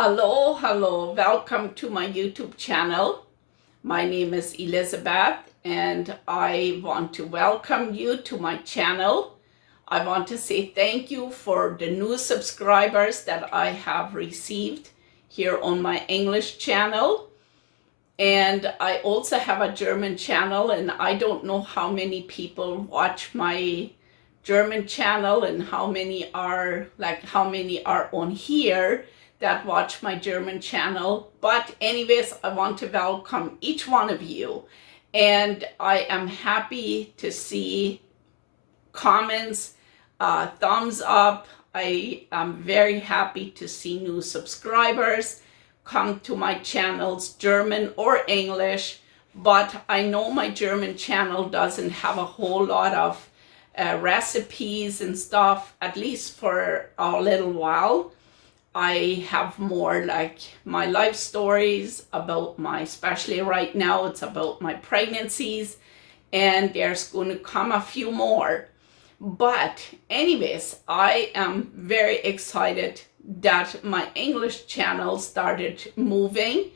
Hello, welcome to my YouTube channel. My name is Elizabeth and I want to welcome you to my channel. I want to say thank you for the new subscribers that I have received here on my English channel. And I also have a German channel, and I don't know how many people watch my German channel and how many are on here that watch my German channel. But anyways, I want to welcome each one of you, and I am happy to see comments, thumbs up. I am very happy to see new subscribers come to my channels, German or English. But I know my German channel doesn't have a whole lot of recipes and stuff, at least for a little while. I have more like my life stories about especially right now, it's about my pregnancies, and there's going to come a few more. But anyways, I am very excited that my English channel started moving,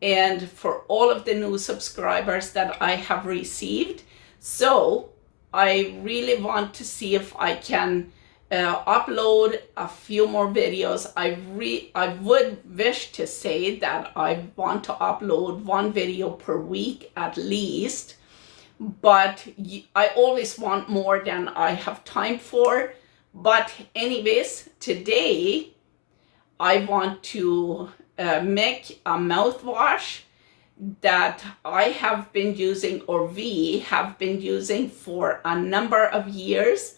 and for all of the new subscribers that I have received. So I really want to see if I can upload a few more videos. I would wish to say that I want to upload one video per week at least, but I always want more than I have time for. But anyways, today I want to make a mouthwash that I have been using, or we have been using, for a number of years.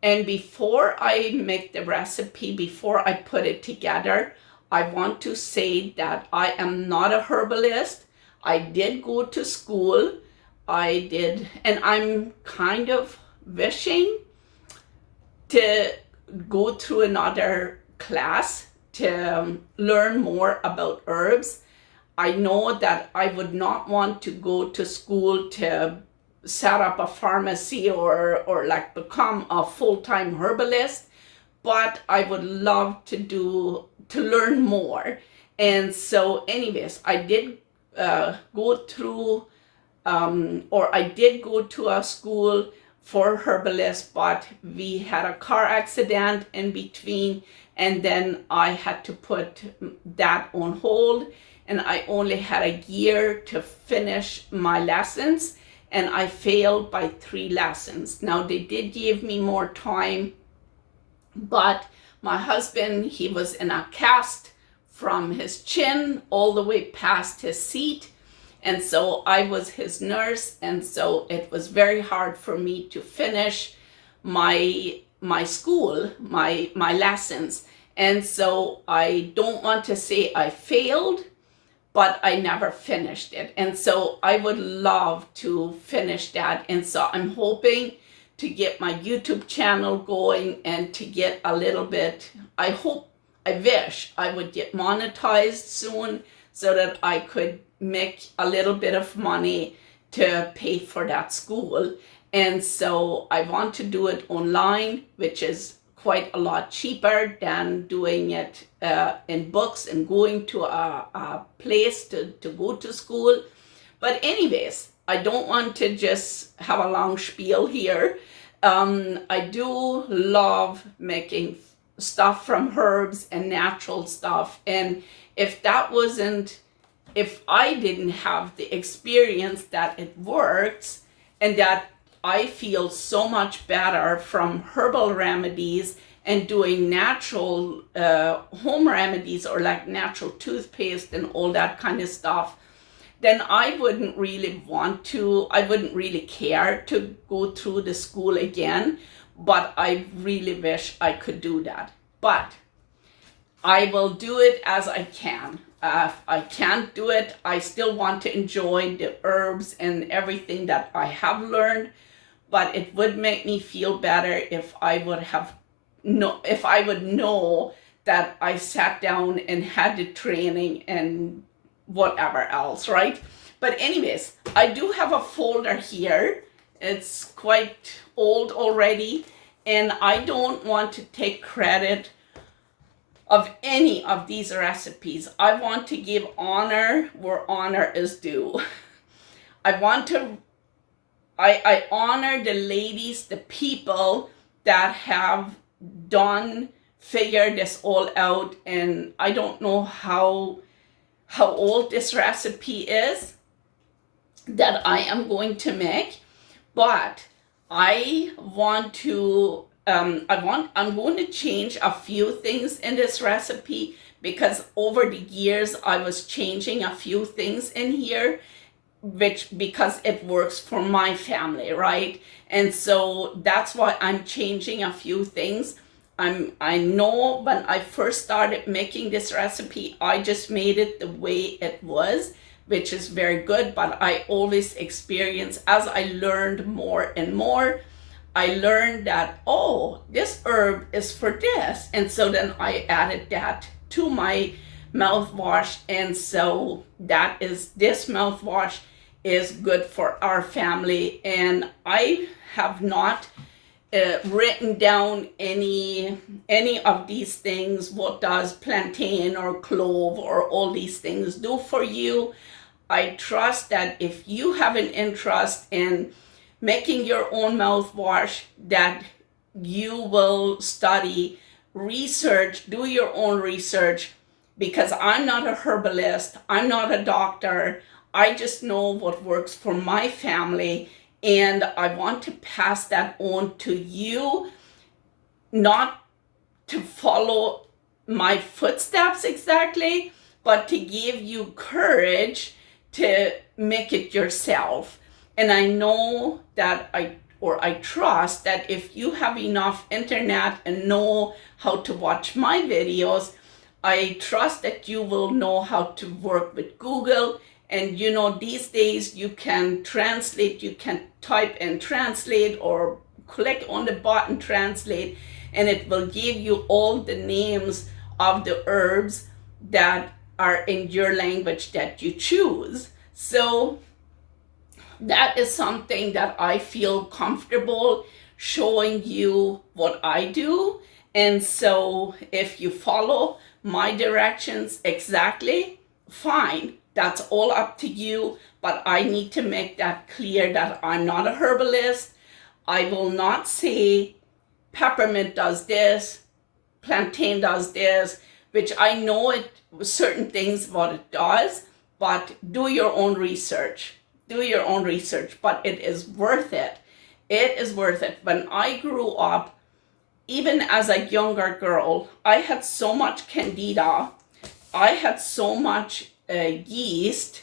And before I make the recipe, before I put it together, I want to say that I am not a herbalist. I did go to school. And I'm kind of wishing to go through another class to learn more about herbs. I know that I would not want to go to school to set up a pharmacy or like become a full-time herbalist, but I would love to learn more. And so anyways, I did go through I did go to a school for herbalists, but we had a car accident in between, and then I had to put that on hold, and I only had a year to finish my lessons, and I failed by 3 lessons. Now they did give me more time, but my husband, he was in a cast from his chin all the way past his seat. And so I was his nurse, and so it was very hard for me to finish my school, my lessons. And so I don't want to say I failed, but I never finished it. And so I would love to finish that. And so I'm hoping to get my YouTube channel going and to get a little bit, I wish I would get monetized soon so that I could make a little bit of money to pay for that school. And so I want to do it online, which is quite a lot cheaper than doing it in books and going to a place to go to school. But anyways, I don't want to just have a long spiel here. I do love making stuff from herbs and natural stuff. And if I didn't have the experience that it works, and that I feel so much better from herbal remedies and doing natural home remedies, or like natural toothpaste and all that kind of stuff, then I wouldn't really care to go through the school again. But I really wish I could do that. But I will do it as I can. If I can't do it, I still want to enjoy the herbs and everything that I have learned. But it would make me feel better if I would know that I sat down and had the training and whatever else, right? But anyways, I do have a folder here. It's quite old already, and I don't want to take credit of any of these recipes. I want to give honor where honor is due. I want to, I honor the ladies, the people that have figured this all out. And I don't know how old this recipe is that I am going to make, but I want to, I'm going to change a few things in this recipe, because over the years I was changing a few things in here, because it works for my family, right? And so that's why I'm changing a few things. I know when I first started making this recipe, I just made it the way it was, which is very good, but I always experience, as I learned more and more, I learned that, oh, this herb is for this. And so then I added that to my mouthwash. And so this mouthwash is good for our family. And I have not written down any of these things. What does plantain or clove or all these things do for you? I trust that if you have an interest in making your own mouthwash, that you will study, research, do your own research, because I'm not a herbalist, I'm not a doctor. I just know what works for my family, and I want to pass that on to you, not to follow my footsteps exactly, but to give you courage to make it yourself. And I know that I trust that if you have enough internet and know how to watch my videos, I trust that you will know how to work with Google. And these days you can translate, you can type and translate, or click on the button translate, and it will give you all the names of the herbs that are in your language that you choose. So that is something that I feel comfortable showing you what I do. And so if you follow my directions exactly, fine. That's all up to you. But I need to make that clear that I'm not a herbalist. I will not say peppermint does this, plantain does this, which I know certain things what it does, but do your own research. Do your own research, but it is worth it. It is worth it. When I grew up, even as a younger girl, I had so much candida. I had so much yeast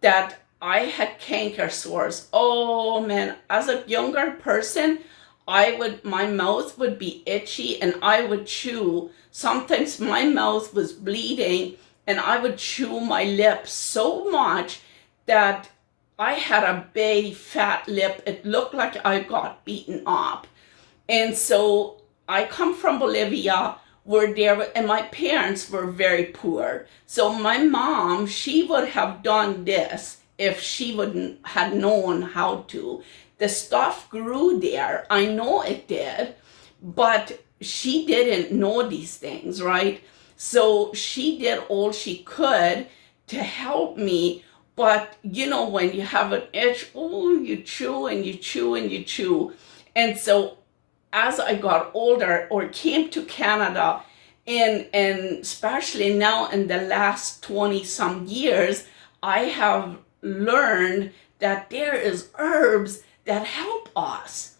that I had canker sores. Oh man, as a younger person, my mouth would be itchy and I would chew. Sometimes my mouth was bleeding and I would chew my lips so much that I had a big fat lip. It looked like I got beaten up. And so I come from Bolivia, and my parents were very poor. So my mom, she would have done this if she wouldn't had known how to. The stuff grew there. I know it did, but she didn't know these things, right? So she did all she could to help me. But when you have an itch, oh, you chew and you chew and you chew. And so as I got older or came to Canada, and especially now in the last 20 some years, I have learned that there is herbs that help us.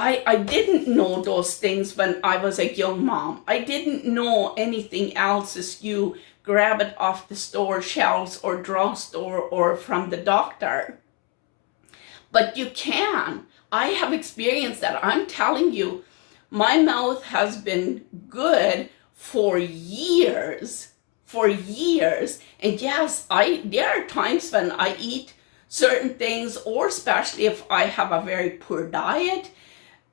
I didn't know those things when I was a young mom. I didn't know anything else as you grab it off the store shelves or drugstore or from the doctor. But you can. I have experienced that. I'm telling you, my mouth has been good for years. For years. And yes, there are times when I eat certain things, or especially if I have a very poor diet,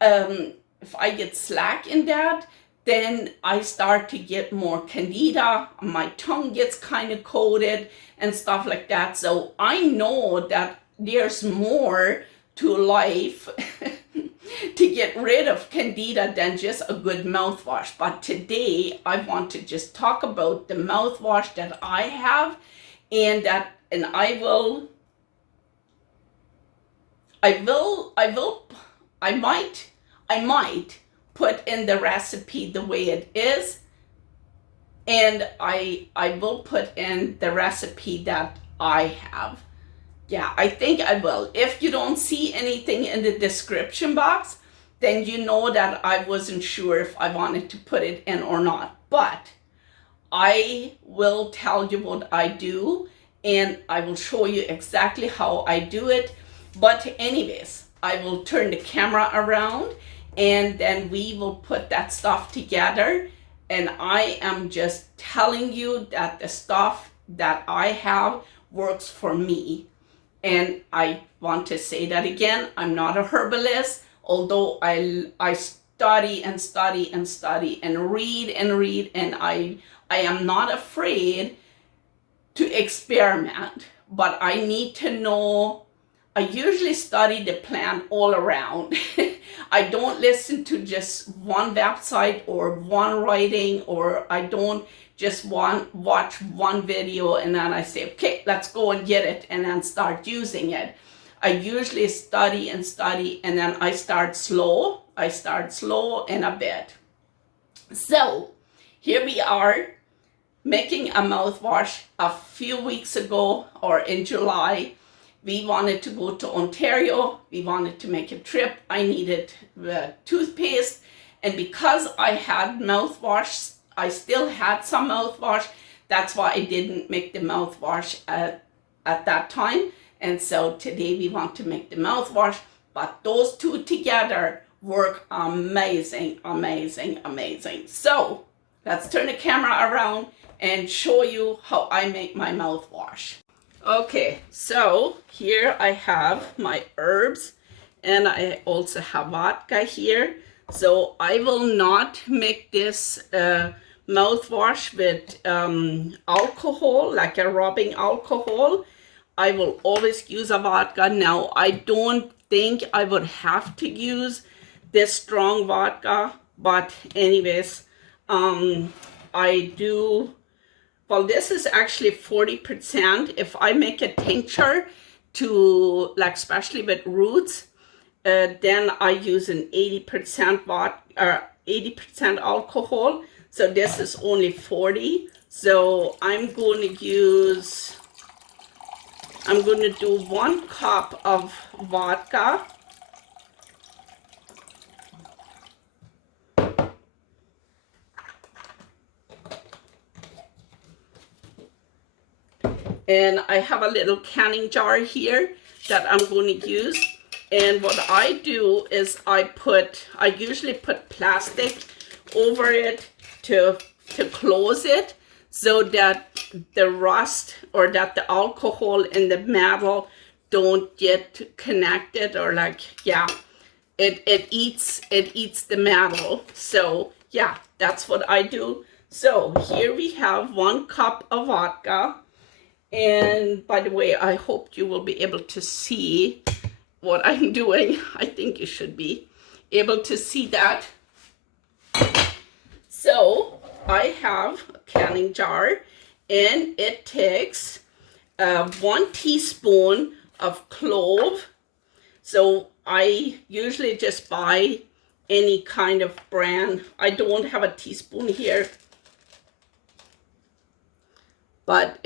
if I get slack in that, then I start to get more candida, my tongue gets kind of coated and stuff like that. So I know that there's more to life to get rid of candida than just a good mouthwash. But today I want to just talk about the mouthwash that I have, and I might put in the recipe the way it is, and I will put in the recipe that I have. Yeah, I think I will. If you don't see anything in the description box, then you know that I wasn't sure if I wanted to put it in or not. But I will tell you what I do, and I will show you exactly how I do it. But anyways, I will turn the camera around, and then we will put that stuff together. And I am just telling you that the stuff that I have works for me. And I want to say that again, I'm not a herbalist, although I study and study and study and read, and I am not afraid to experiment, but I need to know. I usually study the plant all around. I don't listen to just one website or one writing, or I don't just watch one video and then I say, okay, let's go and get it and then start using it. I usually study and study, and then I start slow. In a bit. So here we are making a mouthwash. A few weeks ago, or in July, we wanted to go to Ontario. We wanted to make a trip. I needed toothpaste, and because I had mouthwash, I still had some mouthwash. That's why I didn't make the mouthwash at that time. And so today we want to make the mouthwash, but those two together work amazing, amazing, amazing. So let's turn the camera around and show you how I make my mouthwash. Okay, so here I have my herbs, and I also have vodka here. So I will not make this mouthwash with alcohol, like a rubbing alcohol. I will always use a vodka. Now, I don't think I would have to use this strong vodka, but anyways, I do. Well, this is actually 40%. If I make a tincture to, like, especially with roots, then I use an 80% vodka, 80% alcohol. So this is only 40. So I'm going to do 1 cup of vodka. And I have a little canning jar here that I'm going to use. And what I do is I usually put plastic over it to close it, so that the rust or that the alcohol in the metal don't get connected, or like, yeah, it eats the metal. So yeah, that's what I do. So here we have 1 cup of vodka. And by the way, I hope you will be able to see what I'm doing. I think you should be able to see that. So I have a canning jar, and it takes 1 teaspoon of clove. So I usually just buy any kind of brand. I don't have a teaspoon here, but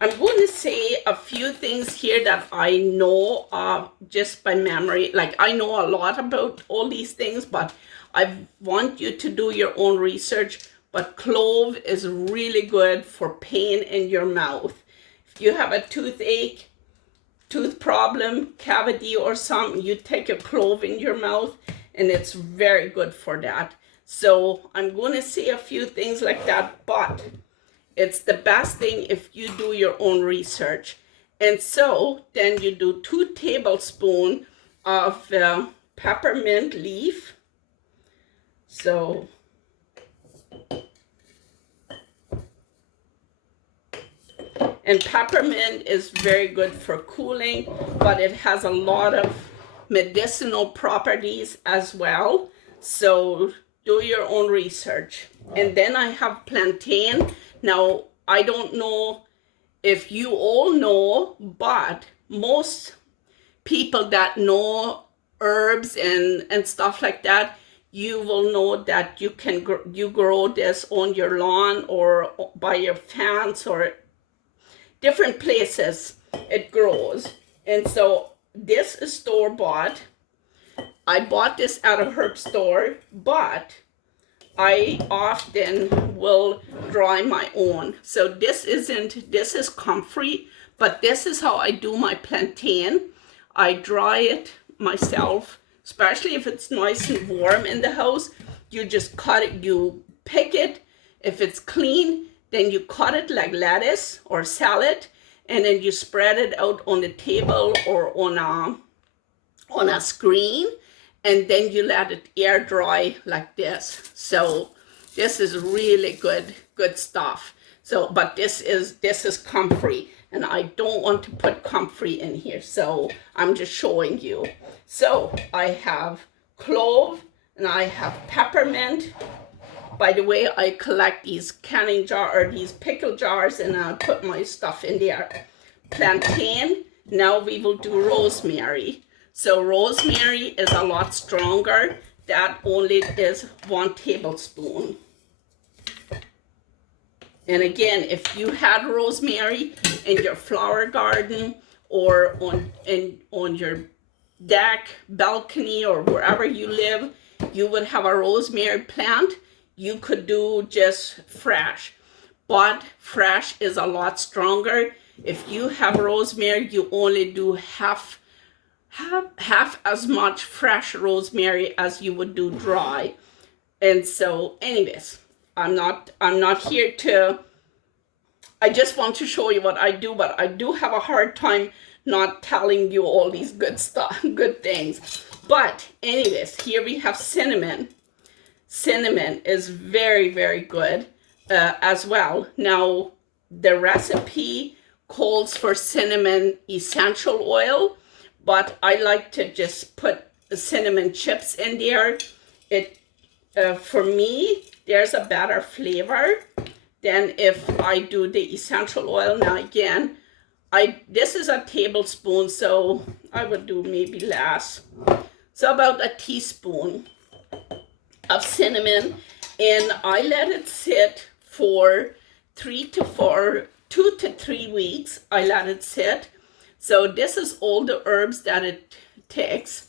I'm going to say a few things here that I know just by memory. Like, I know a lot about all these things, but I want you to do your own research. But clove is really good for pain in your mouth. If you have a toothache, tooth problem, cavity or something, you take a clove in your mouth, and it's very good for that. So I'm going to say a few things like that, but it's the best thing if you do your own research. And so then you do 2 tablespoons of peppermint leaf. So and peppermint is very good for cooling, but it has a lot of medicinal properties as well. So do your own research. And then I have plantain. Now, I don't know if you all know, but most people that know herbs and stuff like that, you will know that you grow this on your lawn or by your fence or different places it grows. And so this is store-bought. I bought this at a herb store, but I often will dry my own. So this is comfrey, but this is how I do my plantain. I dry it myself, especially if it's nice and warm in the house. You just cut it, you pick it. If it's clean, then you cut it like lettuce or salad, and then you spread it out on the table or on a screen, and then you let it air dry like this. So this is really good stuff. So, but this is comfrey, and I don't want to put comfrey in here, so I'm just showing you. So I have clove and I have peppermint. By the way, I collect these canning jar or these pickle jars, and I put my stuff in there. Plantain. Now we will do rosemary. So rosemary is a lot stronger. That only is 1 tablespoon. And again, if you had rosemary in your flower garden or on your deck, balcony, or wherever you live, you would have a rosemary plant. You could do just fresh, but fresh is a lot stronger. If you have rosemary, you only do half as much fresh rosemary as you would do dry. And so anyways, I'm not here to, I just want to show you what I do, but I do have a hard time not telling you all these good stuff, good things. But anyways, here we have cinnamon. Cinnamon is very good as well. Now, the recipe calls for cinnamon essential oil, but I like to just put the cinnamon chips in there. It for me, there's a better flavor than if I do the essential oil. Now again, this is a tablespoon, so I would do maybe less. So about a teaspoon of cinnamon, and I let it sit for 2 to 3 weeks. I let it sit. So this is all the herbs that it takes.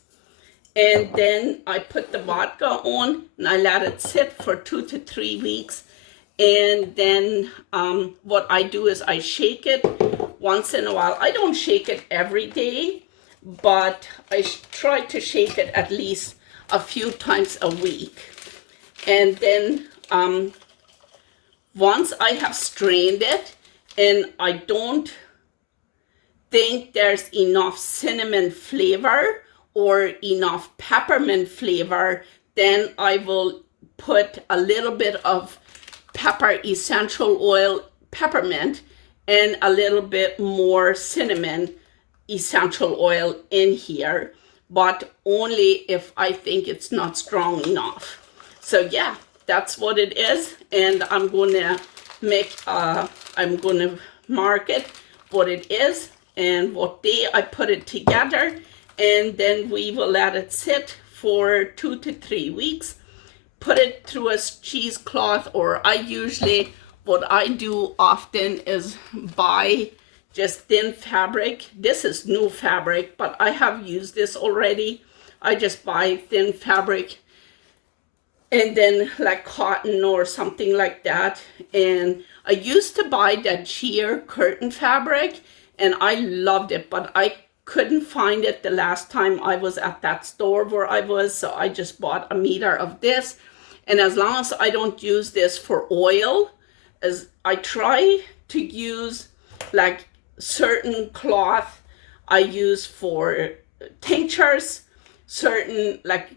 And then I put the vodka on and I let it sit for 2 to 3 weeks. And then what I do is I shake it once in a while. I don't shake it every day, but I try to shake it at least a few times a week. And then once I have strained it and I don't think there's enough cinnamon flavor or enough peppermint flavor, then I will put a little bit of pepper essential oil, peppermint, and a little bit more cinnamon essential oil in here, but only if I think it's not strong enough. So yeah, that's what it is, and I'm gonna mark it what it is and what day I put it together, and then we will let it sit for 2 to 3 weeks. Put it through a cheesecloth, or what I do often is buy just thin fabric. This is new fabric, but I have used this already. I just buy thin fabric, and then like cotton or something like that. And I used to buy that sheer curtain fabric, and I loved it, but I couldn't find it the last time I was at that store where I was, so I just bought a meter of this. And as long as I don't use this for oil, as I try to use like certain cloth I use for tinctures, certain, like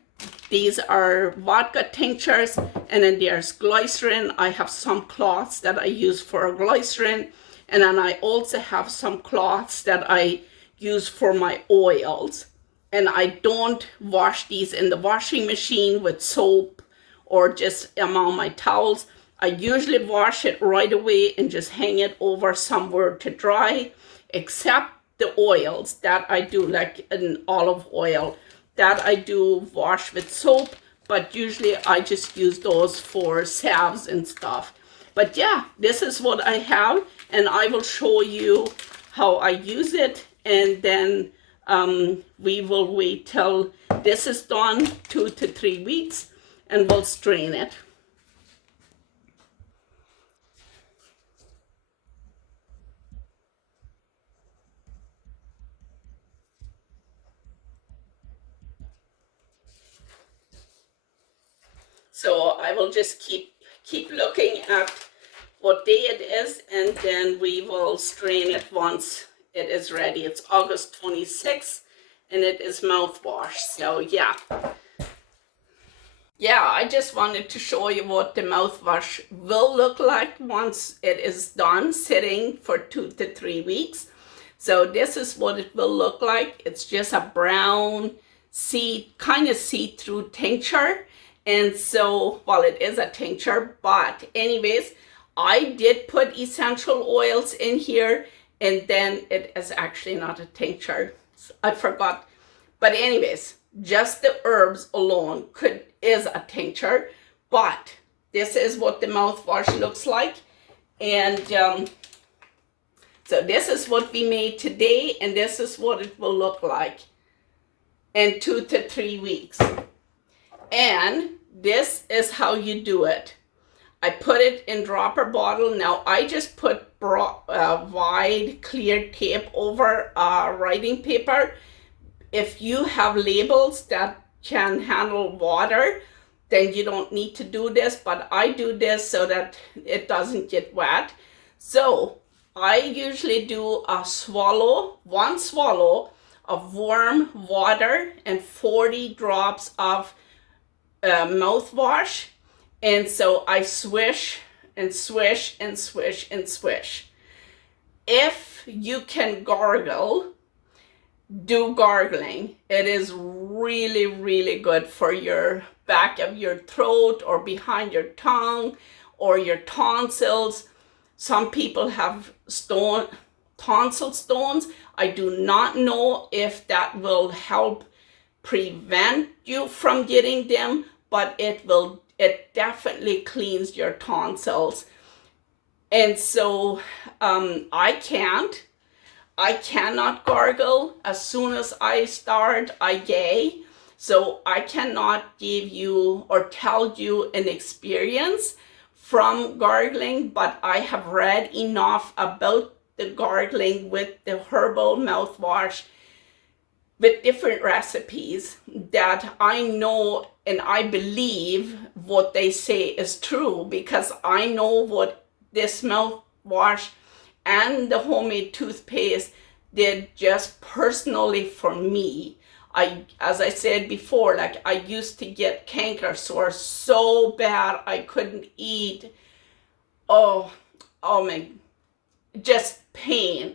these are vodka tinctures, and then there's glycerin. I have some cloths that I use for glycerin, and then I also have some cloths that I use for my oils. and I don't wash these in the washing machine with soap or just among my towels. I usually wash it right away and just hang it over somewhere to dry, except the oils that I do, like an olive oil, that I do wash with soap, but usually I just use those for salves and stuff. But yeah, this is what I have, and I will show you how I use it, and then we will wait till this is done, 2 to 3 weeks, and we'll strain it. So I will just keep looking at what day it is, and then we will strain it once it is ready. It's August 26th, and it is mouthwash. So yeah. Yeah, I just wanted to show you what the mouthwash will look like once it is done sitting for 2 to 3 weeks. So this is what it will look like. It's just a brown kind of see-through tincture. And so, well, it is a tincture, but anyways, I did put essential oils in here, and then it is actually not a tincture. I forgot. But anyways, just the herbs alone is a tincture, but this is what the mouthwash looks like. And so this is what we made today, and this is what it will look like in 2 to 3 weeks. And this is how you do it. I put it in dropper bottle. Now I just put wide clear tape over writing paper. If you have labels that can handle water, then you don't need to do this, but I do this so that it doesn't get wet. So I usually do one swallow of warm water and 40 drops of mouthwash. And so I swish and swish and swish and swish. If you can gargle, do gargling. It is really, really good for your back of your throat or behind your tongue or your tonsils. Some people have tonsil stones. I do not know if that will help prevent you from getting them, but it definitely cleans your tonsils. And so I cannot gargle. As soon as I start, I gay. So I cannot give you or tell you an experience from gargling, but I have read enough about the gargling with the herbal mouthwash with different recipes that I know and I believe what they say is true, because I know what this mouthwash and the homemade toothpaste did just personally for me. As I said before, like I used to get canker sores so bad I couldn't eat. Oh my, just pain.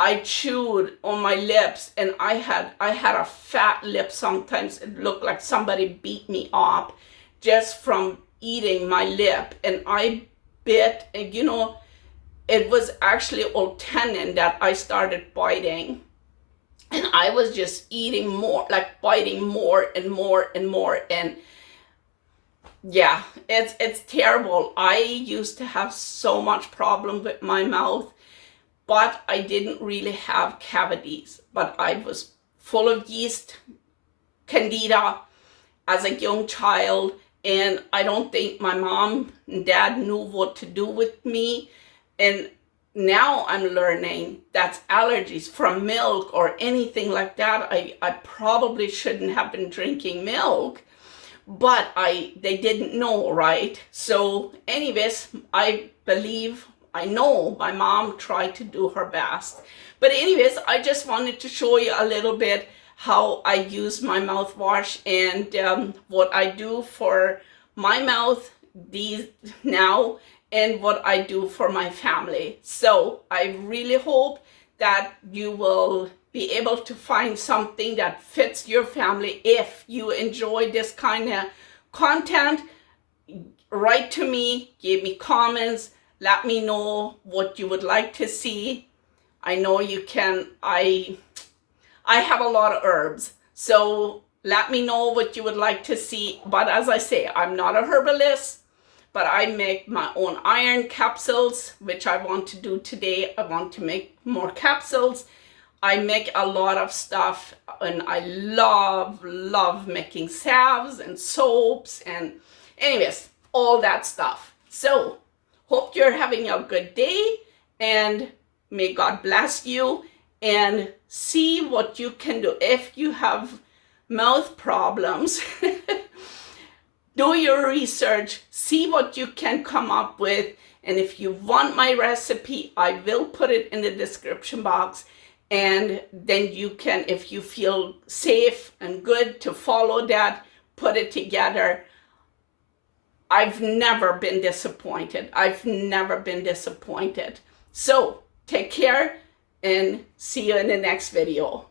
I chewed on my lips, and I had a fat lip. Sometimes it looked like somebody beat me up just from eating my lip. And I bit, and it was actually old tendon that I started biting. And I was just eating more, like biting more and more and more. And yeah, it's terrible. I used to have so much problem with my mouth, but I didn't really have cavities. But I was full of yeast, candida as a young child. And I don't think my mom and dad knew what to do with me. And now I'm learning that's allergies from milk or anything like that. I probably shouldn't have been drinking milk, but they didn't know, right? So anyways, I know my mom tried to do her best. But anyways, I just wanted to show you a little bit how I use my mouthwash and what I do for my mouth now, and what I do for my family. So I really hope that you will be able to find something that fits your family. If you enjoy this kind of content, write to me, give me comments, let me know what you would like to see. I know you can, I have a lot of herbs, so let me know what you would like to see. But as I say, I'm not a herbalist, but I make my own iron capsules, which I want to do today. I want to make more capsules. I make a lot of stuff, and I love making salves and soaps and anyways, all that stuff. So hope you're having a good day, and may God bless you, and see what you can do. If you have mouth problems, do your research, see what you can come up with. And if you want my recipe, I will put it in the description box. And then you can, if you feel safe and good to follow that, put it together. I've never been disappointed. I've never been disappointed. So take care and see you in the next video.